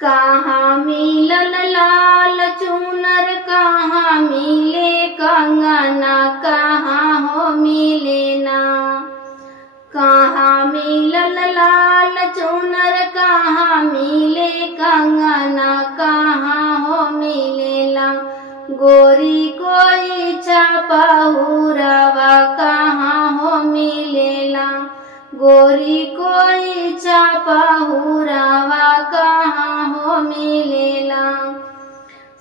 कहाँ मिलल लाल चुनर, कहाँ मिले कंगना, कहाँ हो मिले ना। कहाँ मिलल लाल चुनर, कहाँ मिले कंगना, कहाँ हो मिलेला। गोरी कोई छापहुरवा, कहाँ हो मिलेला। गोरी कोई छापहुरवा, कहाँ हो मिलेला।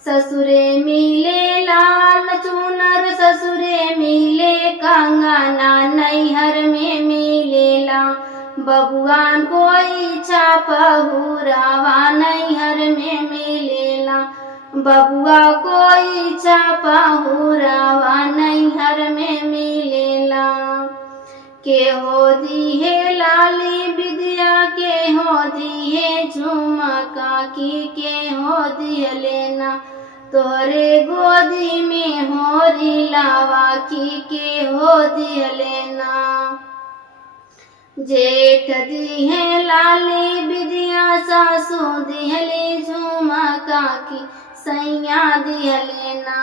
ससुरे मिले लाल चुनर, ससुरे मिले कंगना, नैहर में मिलेला। बबुआन कोई छापहुरवा, नैहर में मिलेला। बबुआ कोई छापहुरवा, नैहर में मिलेला। के हो दिहे लाली विद्या, के हो दिहे झुमका की, के हो दिह लेना। तोरे गोदी में होरी लावा की, के हो दिह लेना। जेठ दिहे लाली विद्या, सासू दिहली झुमका की, सैया दिह लेना।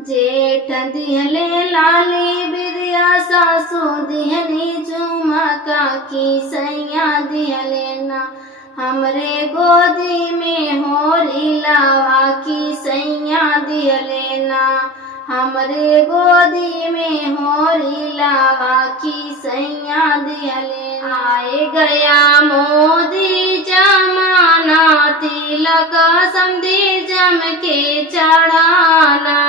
जेठ दिहले लाली विद्या, सासू दिहली झुमका की, सैया दिह लेना। हमरे गोदी में होरी लावा की, सैया दिह लेना। हमरे गोदी में होरी लावा की, सैया दिह लेना। आए गया मोदी जमाना, तिलक समधी जम के चढ़ाना।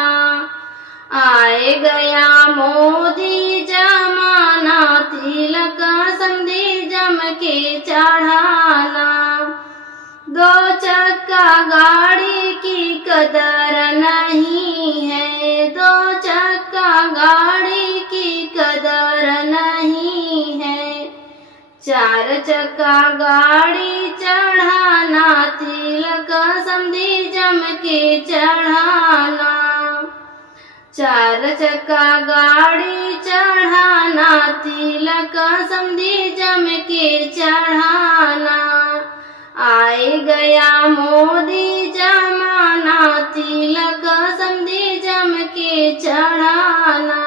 आए गया मोदी जमाना, तिलक समधी जम के चढ़ाना। दो चक्का गाड़ी की कदर नहीं है, दो चक्का गाड़ी की कदर नहीं है। चार चक्का गाड़ी चढ़ाना, तिलक समधी जम के चढ़ाना। चार चक्का गाड़ी चढ़ाना, तिलक समधी जम के चढ़ाना। आए गया मोदी जमाना, तिलक समधी जम के चढ़ाना।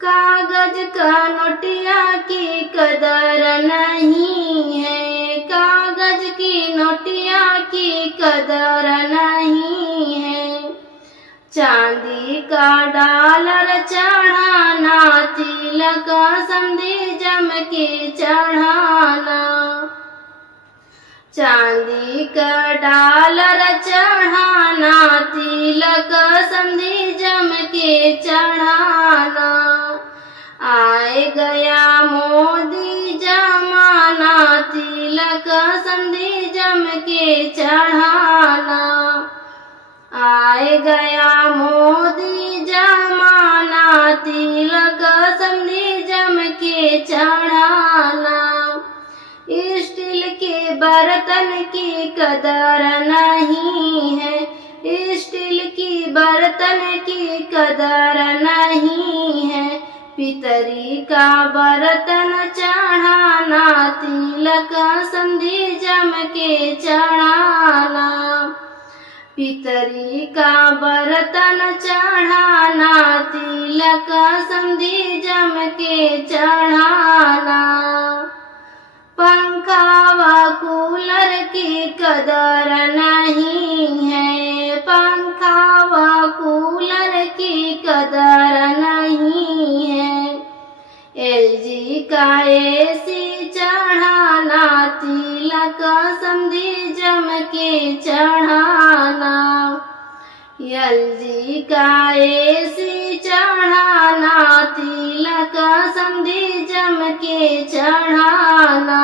कागज का नोटिया की कदर नहीं है, कागज की नोटिया की कदर नहीं है। चांदी का डॉलर चढ़ाना, तिलक समधी जम के चढ़ाना। चांदी का डॉलर चढ़ाना, तिलक समधी जम के चढ़ाना। आए गया मोदी जमाना, तिलक समधी जम के चढ़ाना। आए गया मोदी जमाना, तिलक समधी जम के चढ़ाना। स्टील के बर्तन की कदर नहीं है, स्टील की बर्तन की कदर नहीं है। पितरी का बर्तन चढ़ाना, तिलक समधी जम के चढ़ाना। पितरी का बर्तन चढ़ाना, तिलक समधी जम के चढ़ाना। पंखा व कूलर की कदर नहीं है, पंखा व कूलर की कदर नहीं है। एलजी का एसी चढ़ाना, तिलक समधी जम के चढ़ाना। एलजी का एसी चढ़ाना, तिलक समधी जम के चढ़ाना।